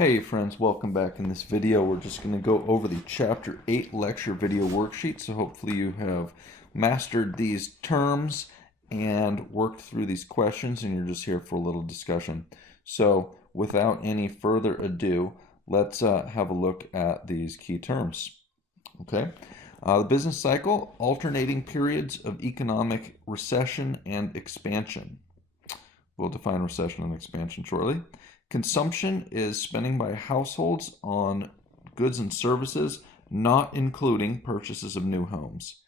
Hey friends, welcome back. In this video, we're just going to go over the Chapter 8 lecture video worksheet. So hopefully you have mastered these terms and worked through these questions, and you're just here for a little discussion. So without any further ado, let's have a look at these key terms. Okay, the business cycle, alternating periods of economic recession and expansion. We'll define recession and expansion shortly. Consumption is spending by households on goods and services, not including purchases of new homes.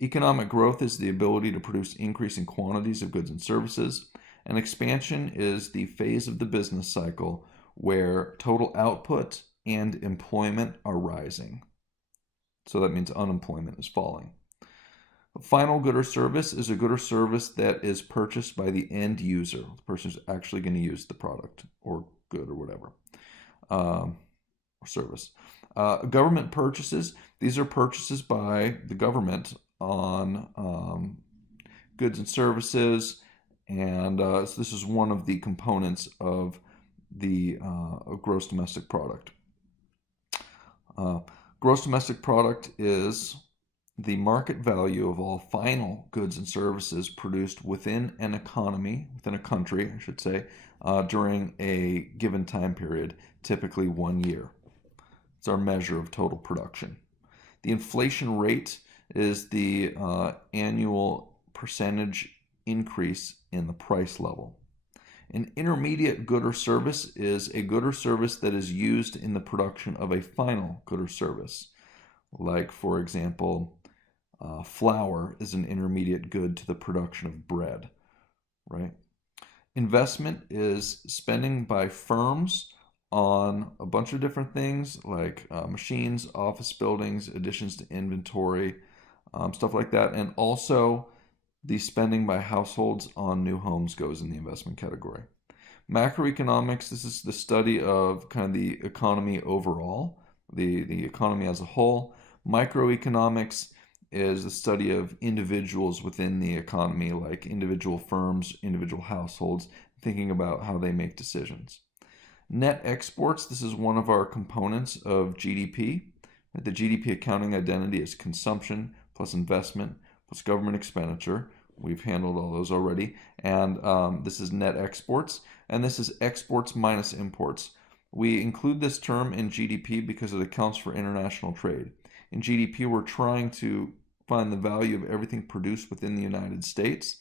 Economic growth is the ability to produce increasing quantities of goods and services, and expansion is the phase of the business cycle where total output and employment are rising. So that means unemployment is falling. A final good or service is a good or service that is purchased by the end user, the person who's actually going to use the product or good or whatever, or service. Government purchases, these are purchases by the government on goods and services, and so this is one of the components of the gross domestic product. Gross domestic product is the market value of all final goods and services produced within an economy, within a country, I should say, during a given time period, typically 1 year. It's our measure of total production. The inflation rate is the annual percentage increase in the price level. An intermediate good or service is a good or service that is used in the production of a final good or service. Like, for example, flour is an intermediate good to the production of bread, right? Investment is spending by firms on a bunch of different things like machines, office buildings, additions to inventory, stuff like that. And also the spending by households on new homes goes in the investment category. Macroeconomics, this is the study of kind of the economy overall, the economy as a whole. Microeconomics is the study of individuals within the economy, like individual firms, individual households, thinking about how they make decisions. Net exports, this is one of our components of GDP. The GDP accounting identity is consumption plus investment plus government expenditure. We've handled all those already. And this is net exports, and this is exports minus imports. We include this term in GDP because it accounts for international trade. In GDP, we're trying to find the value of everything produced within the United States.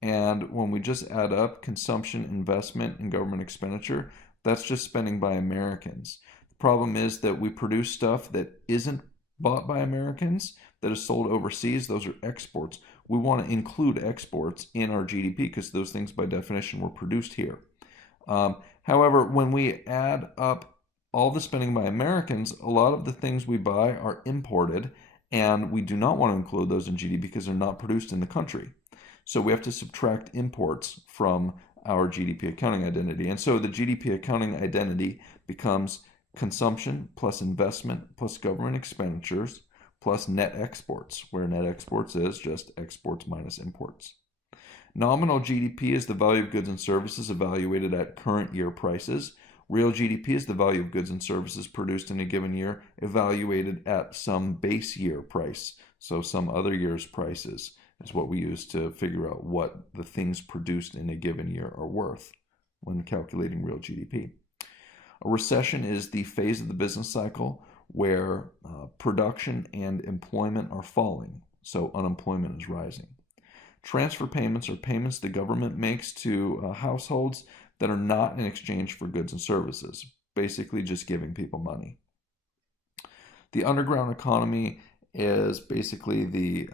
And when we just add up consumption, investment, and government expenditure, that's just spending by Americans. The problem is that we produce stuff that isn't bought by Americans, that is sold overseas. Those are exports. We want to include exports in our GDP because those things by definition were produced here. However, when we add up all the spending by Americans, a lot of the things we buy are imported, and we do not want to include those in GDP because they're not produced in the country. So we have to subtract imports from our GDP accounting identity. And so the GDP accounting identity becomes consumption plus investment plus government expenditures plus net exports, where net exports is just exports minus imports. Nominal GDP is the value of goods and services evaluated at current year prices. Real GDP is the value of goods and services produced in a given year evaluated at some base year price. So some other year's prices is what we use to figure out what the things produced in a given year are worth when calculating real GDP. A recession is the phase of the business cycle where production and employment are falling, so unemployment is rising. Transfer payments are payments the government makes to households that are not in exchange for goods and services, basically just giving people money. The underground economy is basically the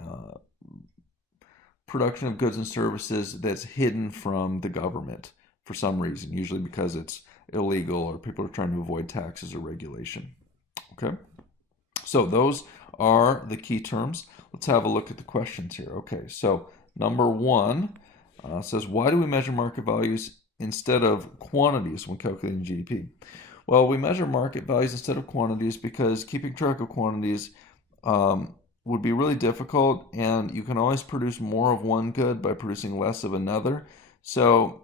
production of goods and services that's hidden from the government for some reason, usually because it's illegal or people are trying to avoid taxes or regulation. Okay, so those are the key terms. Let's have a look at the questions here. Okay, so number one says, why do we measure market values instead of quantities when calculating GDP? Well, we measure market values instead of quantities because keeping track of quantities would be really difficult, and you can always produce more of one good by producing less of another. So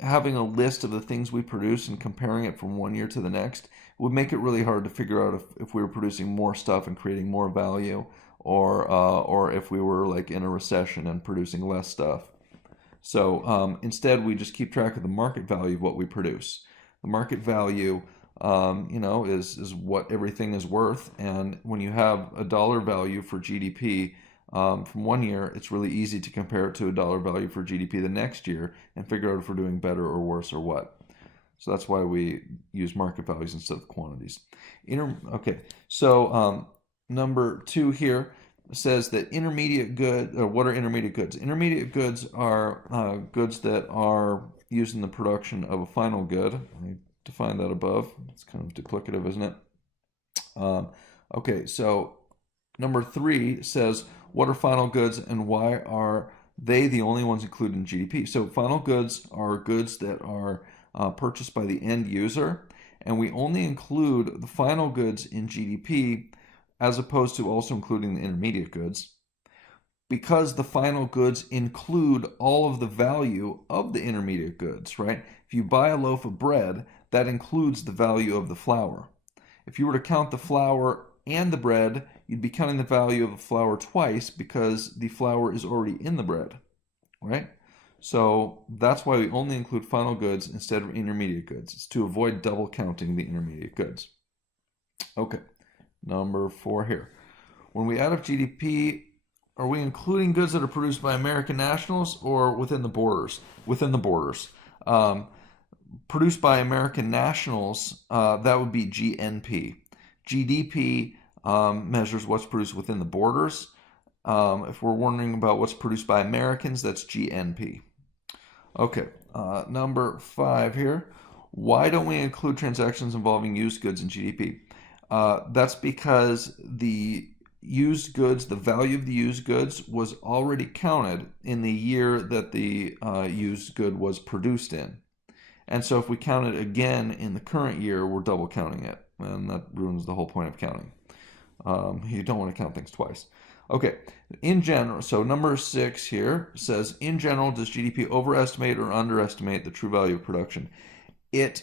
having a list of the things we produce and comparing it from one year to the next would make it really hard to figure out if we were producing more stuff and creating more value, or if we were like in a recession and producing less stuff. So instead, we just keep track of the market value of what we produce. The market value, is what everything is worth. And when you have a dollar value for GDP from one year, it's really easy to compare it to a dollar value for GDP the next year and figure out if we're doing better or worse or what. So that's why we use market values instead of quantities. Okay, so number 2 here says that intermediate good, or what are intermediate goods? Intermediate goods are goods that are used in the production of a final good. I defined that above. It's kind of duplicative, isn't it? Okay, so number 3 says, what are final goods and why are they the only ones included in GDP? So final goods are goods that are purchased by the end user, and we only include the final goods in GDP as opposed to also including the intermediate goods, because the final goods include all of the value of the intermediate goods, right? If you buy a loaf of bread, that includes the value of the flour. If you were to count the flour and the bread, you'd be counting the value of the flour twice because the flour is already in the bread, right? So that's why we only include final goods instead of intermediate goods. It's to avoid double counting the intermediate goods. Okay, number 4 here. When we add up GDP, are we including goods that are produced by American nationals or within the borders? Within the borders. Produced by American nationals, that would be GNP. GDP measures what's produced within the borders. If we're wondering about what's produced by Americans, that's GNP. Okay, number 5 here. Why don't we include transactions involving used goods in GDP? That's because the used goods, the value of the used goods was already counted in the year that the used good was produced in. And so if we count it again in the current year, we're double counting it. And that ruins the whole point of counting. You don't want to count things twice. Okay, in general, so number 6 here says, in general, does GDP overestimate or underestimate the true value of production? It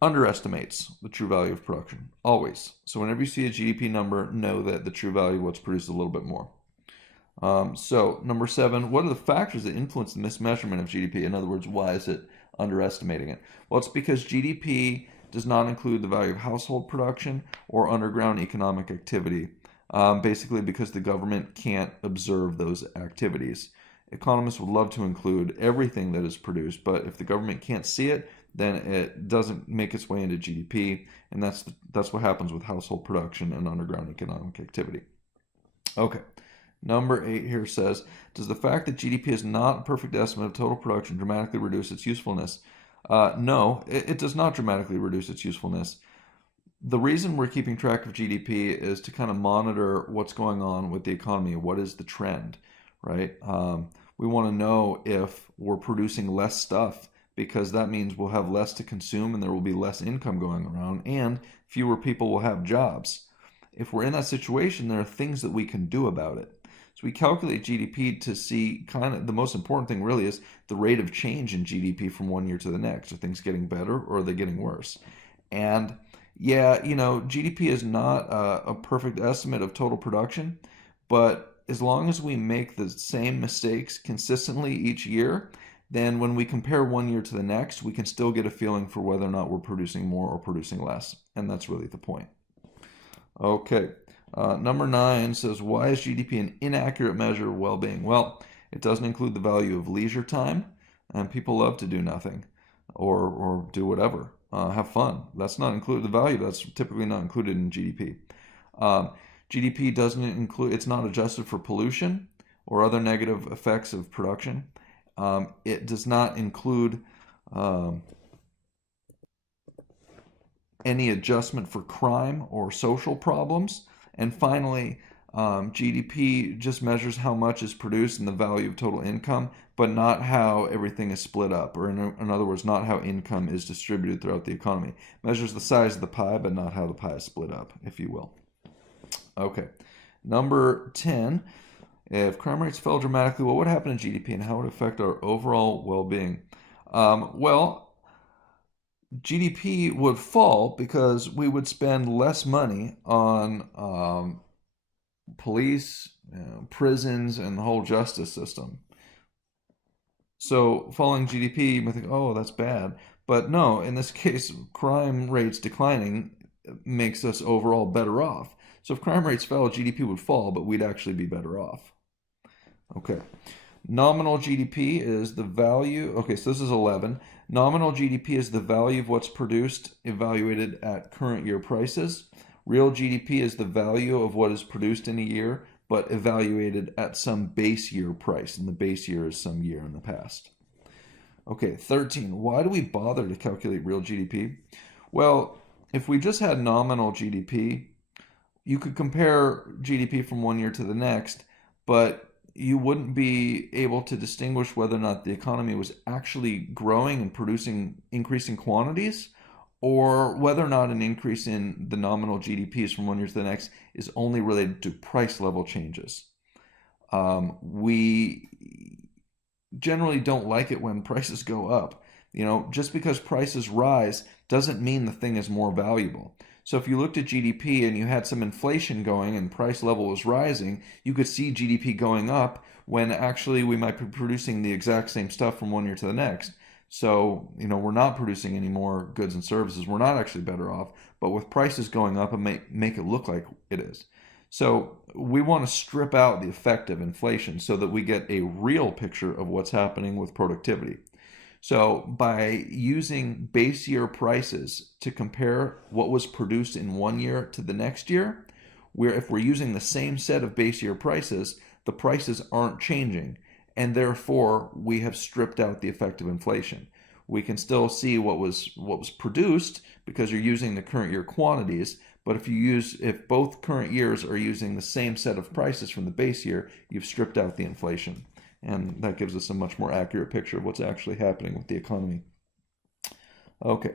underestimates the true value of production, always. So whenever you see a GDP number, know that the true value of what's produced is a little bit more. So number 7, what are the factors that influence the mismeasurement of GDP? In other words, why is it underestimating it? Well, it's because GDP does not include the value of household production or underground economic activity, basically because the government can't observe those activities. Economists would love to include everything that is produced, but if the government can't see it, then it doesn't make its way into GDP, and that's what happens with household production and underground economic activity. Okay, number 8 here says, does the fact that GDP is not a perfect estimate of total production dramatically reduce its usefulness? No, it does not dramatically reduce its usefulness. The reason we're keeping track of GDP is to kind of monitor what's going on with the economy. What is the trend, right? We want to know if we're producing less stuff, because that means we'll have less to consume and there will be less income going around and fewer people will have jobs. If we're in that situation, there are things that we can do about it. So we calculate GDP to see, kind of the most important thing really is the rate of change in GDP from one year to the next. Are things getting better or are they getting worse? And yeah, GDP is not a perfect estimate of total production, but as long as we make the same mistakes consistently each year, then when we compare one year to the next, we can still get a feeling for whether or not we're producing more or producing less. And that's really the point. Okay, number 9 says, why is GDP an inaccurate measure of well-being? Well, it doesn't include the value of leisure time, and people love to do nothing or do whatever, have fun. That's not included. The value that's typically not included in GDP. GDP doesn't include, it's not adjusted for pollution or other negative effects of production. It does not include any adjustment for crime or social problems. And finally, GDP just measures how much is produced and the value of total income, but not how everything is split up, or in other words, not how income is distributed throughout the economy. It measures the size of the pie, but not how the pie is split up, if you will. Okay, number 10. If crime rates fell dramatically, what would happen to GDP and how would it affect our overall well-being? Well, GDP would fall because we would spend less money on police, prisons, and the whole justice system. So falling GDP, you might think, oh, that's bad. But no, in this case, crime rates declining makes us overall better off. So if crime rates fell, GDP would fall, but we'd actually be better off. Okay. Nominal GDP is the value. Okay, so this is 11. Nominal GDP is the value of what's produced evaluated at current year prices. Real GDP is the value of what is produced in a year, but evaluated at some base year price. And the base year is some year in the past. Okay, 13. Why do we bother to calculate real GDP? Well, if we just had nominal GDP, you could compare GDP from one year to the next, but you wouldn't be able to distinguish whether or not the economy was actually growing and producing increasing quantities, or whether or not an increase in the nominal GDPs from one year to the next is only related to price level changes. We generally don't like it when prices go up. Just because prices rise doesn't mean the thing is more valuable. So if you looked at GDP and you had some inflation going and price level was rising, you could see GDP going up when actually we might be producing the exact same stuff from one year to the next. So, we're not producing any more goods and services. We're not actually better off, but with prices going up, it may make it look like it is. So we want to strip out the effect of inflation so that we get a real picture of what's happening with productivity. So by using base year prices to compare what was produced in one year to the next year, where if we're using the same set of base year prices, the prices aren't changing, and therefore we have stripped out the effect of inflation. We can still see what was produced because you're using the current year quantities, but if both current years are using the same set of prices from the base year, you've stripped out the inflation. And that gives us a much more accurate picture of what's actually happening with the economy. Okay,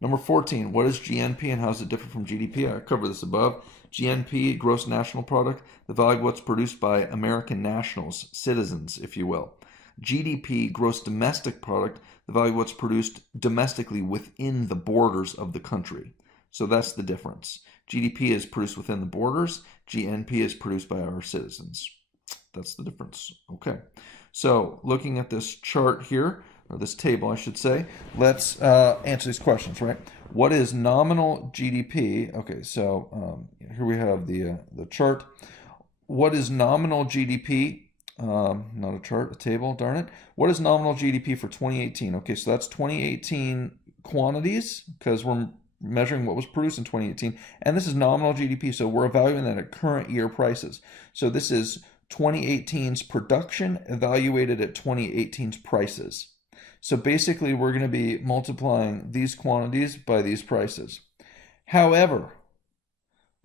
number 14, what is GNP and how does it differ from GDP? I covered this above. GNP, gross national product, the value of what's produced by American nationals, citizens, if you will. GDP, gross domestic product, the value of what's produced domestically within the borders of the country. So that's the difference. GDP is produced within the borders. GNP is produced by our citizens. That's the difference. Okay. So looking at this chart here, or this table, I should say, let's answer these questions, right? What is nominal GDP? Okay, so here we have the chart. What is nominal GDP? Not a chart, a table, darn it. What is nominal GDP for 2018? Okay, so that's 2018 quantities, because we're measuring what was produced in 2018. And this is nominal GDP, so we're evaluating that at current year prices. So this is 2018's production evaluated at 2018's prices. So basically, we're going to be multiplying these quantities by these prices. However,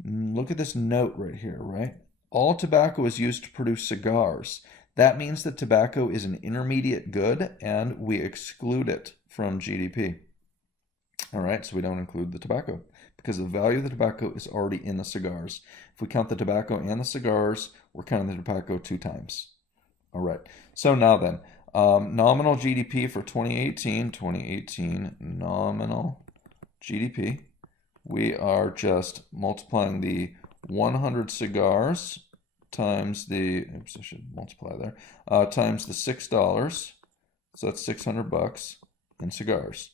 look at this note right here, right? All tobacco is used to produce cigars. That means that tobacco is an intermediate good, and we exclude it from GDP. All right, so we don't include the tobacco because the value of the tobacco is already in the cigars. If we count the tobacco and the cigars, we're counting the tobacco 2 times. All right, so now then, nominal GDP for 2018 nominal GDP, we are just multiplying the 100 cigars times the, oops, I should multiply there, times the $6, so that's $600 in cigars.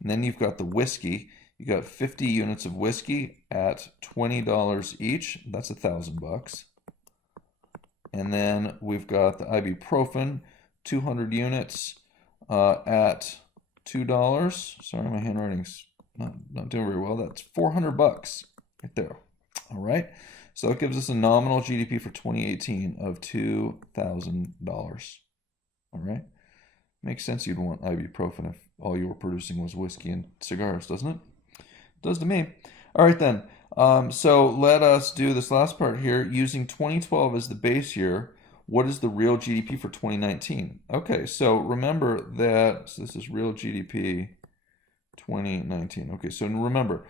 And then you've got the whiskey. You got 50 units of whiskey at $20 each. That's $1,000. And then we've got the ibuprofen, 200 units at $2. Sorry, my handwriting's not doing very well. That's $400 right there. All right. So that gives us a nominal GDP for 2018 of $2,000. All right. Makes sense you'd want ibuprofen if all you were producing was whiskey and cigars, doesn't it? It does to me. All right, then. So let us do this last part here. Using 2012 as the base year, what is the real GDP for 2019? Okay, so remember that, so this is real GDP 2019. Okay, so remember,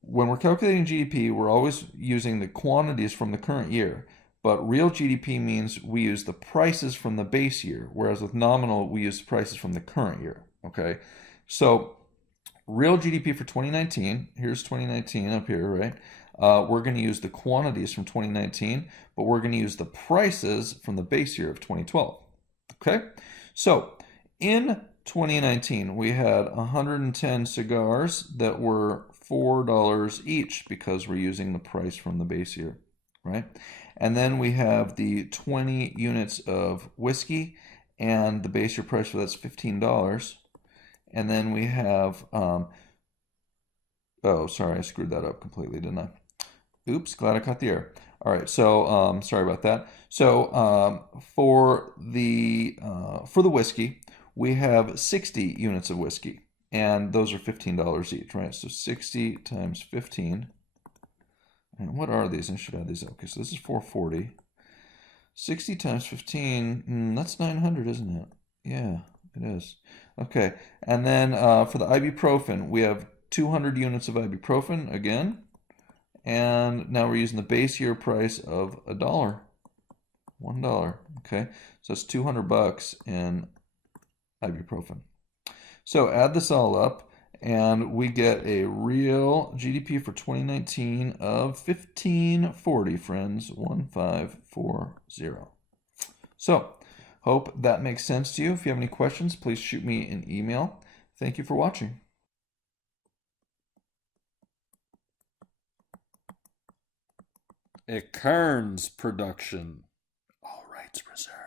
when we're calculating GDP, we're always using the quantities from the current year. But real GDP means we use the prices from the base year, whereas with nominal, we use prices from the current year. Okay, so real GDP for 2019, here's 2019 up here, right? We're going to use the quantities from 2019, but we're going to use the prices from the base year of 2012. Okay, so in 2019, we had 110 cigars that were $4 each because we're using the price from the base year, right? And then we have the 20 units of whiskey, and the base year price for that's $15. And then we have, oh, sorry, I screwed that up completely, didn't I? Oops, glad I caught the error. All right, so sorry about that. So for the whiskey, we have 60 units of whiskey, and those are $15 each, right? So 60 times 15. And what are these? I should add these up. Okay, so this is 440. 60 times 15, that's 900, isn't it? Yeah, it is. Okay, and then for the ibuprofen, we have 200 units of ibuprofen again. And now we're using the base year price of $1. $1. Okay, so it's 200 bucks in ibuprofen. So add this all up, and we get a real GDP for 2019 of 1540, friends. 1540. So, hope that makes sense to you. If you have any questions, please shoot me an email. Thank you for watching. A Kearns production. All rights reserved.